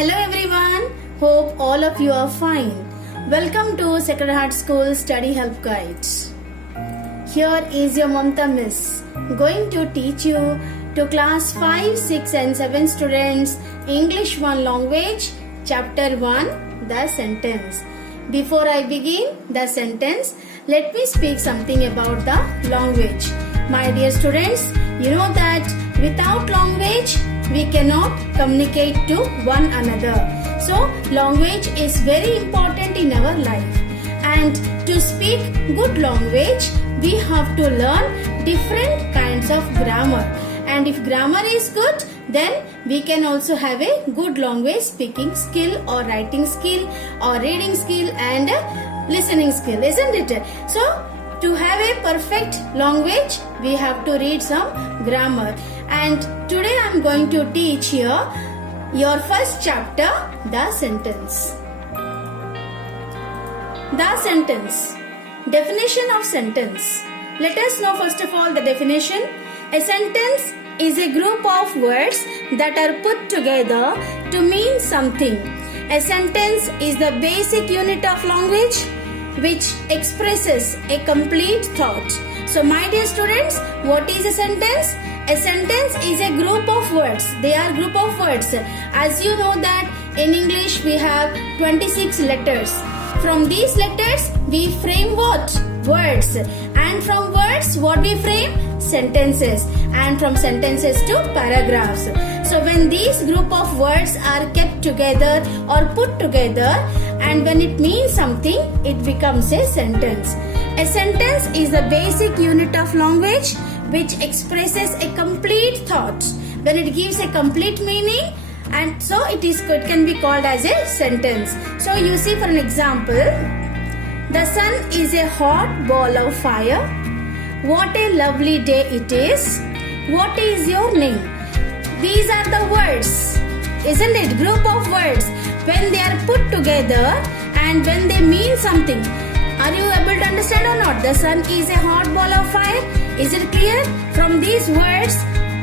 Hello everyone, hope all of you are fine. Welcome to Sacred Heart School Study Help Guide. Here is your Mamta Miss going to teach you to class 5, 6 and 7 students English 1 language chapter 1 the sentence. Before I begin the sentence, let me speak something about the language. My dear students, you know that without language we cannot communicate to one another. So language is very important in our life, and to speak good language we have to learn different kinds of grammar, and if grammar is good then we can also have a good language speaking skill or writing skill or reading skill and listening skill, isn't it? So to have a perfect language we have to read some grammar, and today I am going to teach here your first chapter, the sentence. The sentence. Definition of sentence. Let us know first of all the definition. A sentence is a group of words that are put together to mean something. A sentence is the basic unit of language which expresses a complete thought. So my dear students, what is a sentence? A sentence is a group of words. They are group of words. As you know that in English we have 26 letters. From these letters we frame what? Words. And from words what we frame? Sentences. And from sentences to paragraphs. So when these group of words are kept together or put together, and when it means something, it becomes a sentence. A sentence is the basic unit of language which expresses a complete thought. When it gives a complete meaning, and so it can be called as a sentence. So you see, for an example, the sun is a hot ball of fire. What a lovely day it is. What is your name? These are the words, isn't it? Group of words. When they are put together and when they mean something. Are you able to understand or not? The sun is a hot ball of fire. Is it clear? From these words,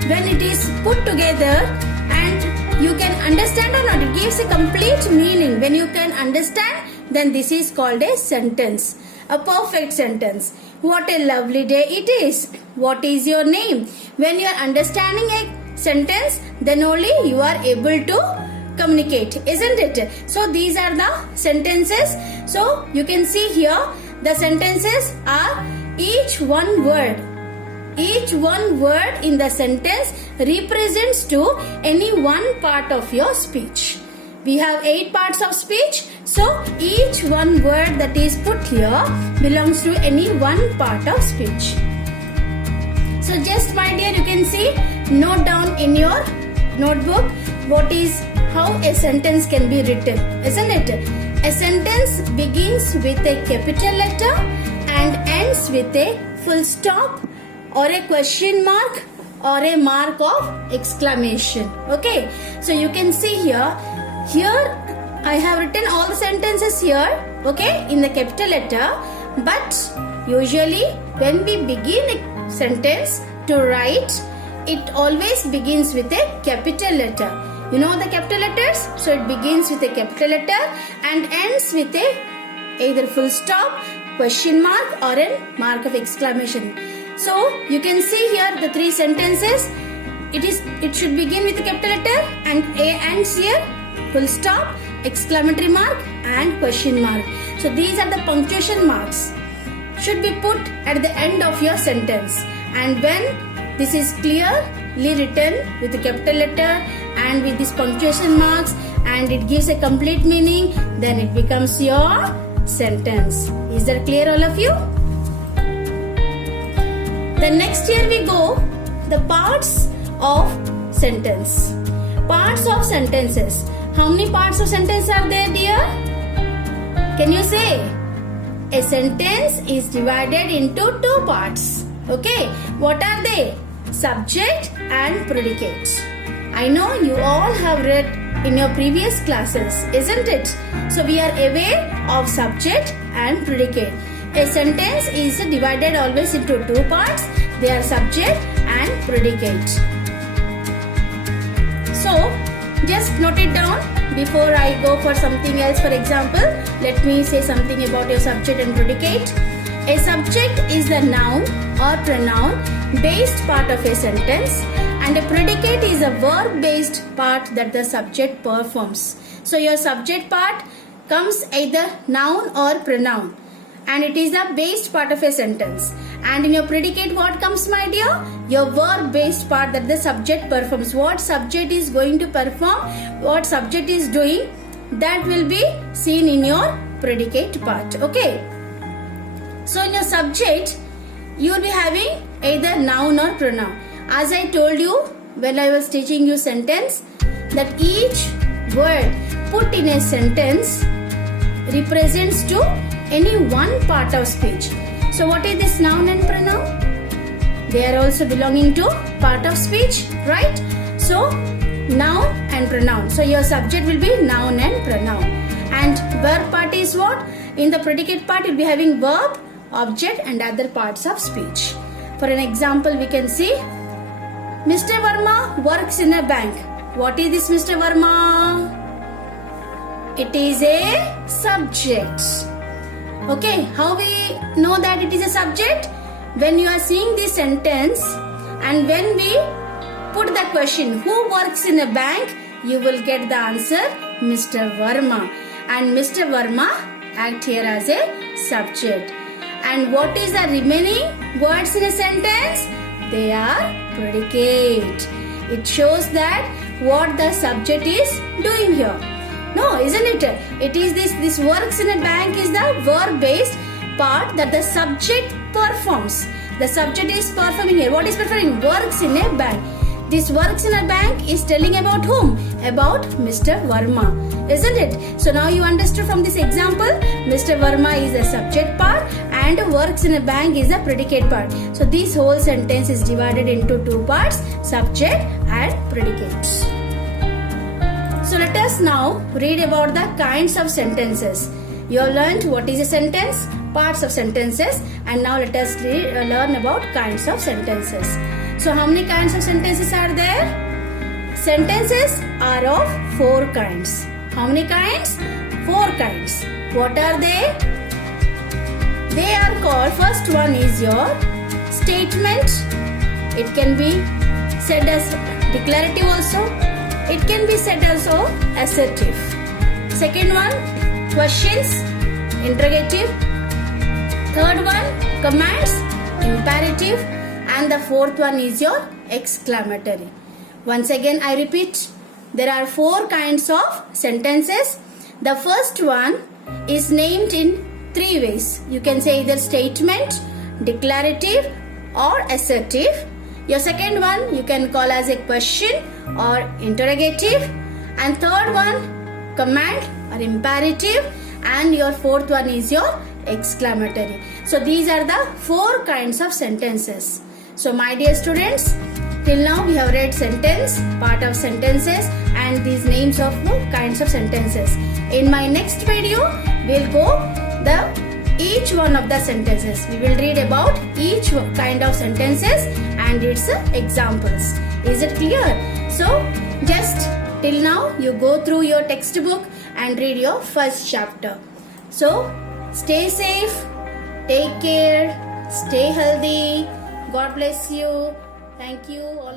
when it is put together and you can understand or not, it gives a complete meaning. When you can understand, then this is called a sentence. A perfect sentence. What a lovely day it is. What is your name? When you are understanding a sentence, then only you are able to communicate, isn't it? So these are the sentences. So you can see here the sentences are each one word. Each one word in the sentence represents to any one part of your speech. We have 8 parts of speech. So each one word that is put here belongs to any one part of speech. So just my dear, you can see, note down in your notebook how a sentence can be written, isn't it? A sentence begins with a capital letter and ends with a full stop or a question mark or a mark of exclamation. Okay, so you can see here I have written all the sentences here, okay, in the capital letter, but usually when we begin a sentence to write, it always begins with a capital letter. You know the capital letters? So it begins with a capital letter and ends with a either full stop, question mark or a mark of exclamation. So you can see here the 3 sentences. It should begin with a capital letter and ends here, full stop, exclamatory mark and question mark. So these are the punctuation marks should be put at the end of your sentence, and when this is clearly written with a capital letter and with these punctuation marks and it gives a complete meaning, then it becomes your sentence. Is that clear, all of you? Then next here we go, the parts of sentence. Parts of sentences. How many parts of sentence are there, dear? Can you say? A sentence is divided into 2 parts. Okay, what are they? Subject and predicate. I know you all have read in your previous classes, isn't it? So we are aware of subject and predicate. A sentence is divided always into 2 parts. They are subject and predicate. So just note it down. before I go for something else, for example, let me say something about your subject and predicate. A subject is the noun or pronoun based part of a sentence, and a predicate is a verb based part that the subject performs. So your subject part comes either noun or pronoun, and it is the based part of a sentence. And in your predicate, what comes, my dear? Your verb based part that the subject performs. What subject is going to perform, what subject is doing, that will be seen in your predicate part. Okay. So in your subject, you will be having either noun or pronoun. As I told you when I was teaching you sentence, that each word put in a sentence represents to any one part of speech. So what is this noun and pronoun? They are also belonging to part of speech, right? So noun and pronoun. So your subject will be noun and pronoun. And verb part is what? In the predicate part, you'll be having verb, object and other parts of speech. For an example, we can see Mr. Verma works in a bank. What is this Mr. Verma? It is a subject. Okay, how we know that it is a subject? When you are seeing this sentence and when we put the question, who works in a bank? You will get the answer, Mr. Verma. And Mr. Verma act here as a subject. And what is the remaining words in a sentence? They are predicate. It shows that what the subject is doing here. No, isn't it? It is this works in a bank is the verb based part that the subject performs. The subject is performing here. What is performing? Works in a bank. This works in a bank is telling about whom? About Mr. Verma, isn't it? So now you understood from this example, Mr. Verma is the subject part and works in a bank is the predicate part. So this whole sentence is divided into two parts, subject and predicates. So let us now read about the kinds of sentences. You have learned what is a sentence, parts of sentences, and now let us learn about kinds of sentences. So how many kinds of sentences are there? Sentences are of 4 kinds. How many kinds? 4 kinds. What are they? They are called, first one is your statement. It can be said as declarative also. It can be said also assertive. Second one, questions, interrogative. Third one, commands, imperative. And the fourth one is your exclamatory. Once again I repeat, there are 4 kinds of sentences. The first one is named in 3 ways. You can say either statement, declarative or assertive. Your second one you can call as a question or interrogative. And third one, command or imperative. And your fourth one is your exclamatory. So these are the 4 kinds of sentences. So my dear students, till now we have read sentence, part of sentences and these names of kinds of sentences. In my next video, we'll go each one of the sentences. We will read about each kind of sentences and its examples. Is it clear? So just till now you go through your textbook and read your first chapter. So stay safe, take care, stay healthy. God bless you. Thank you all.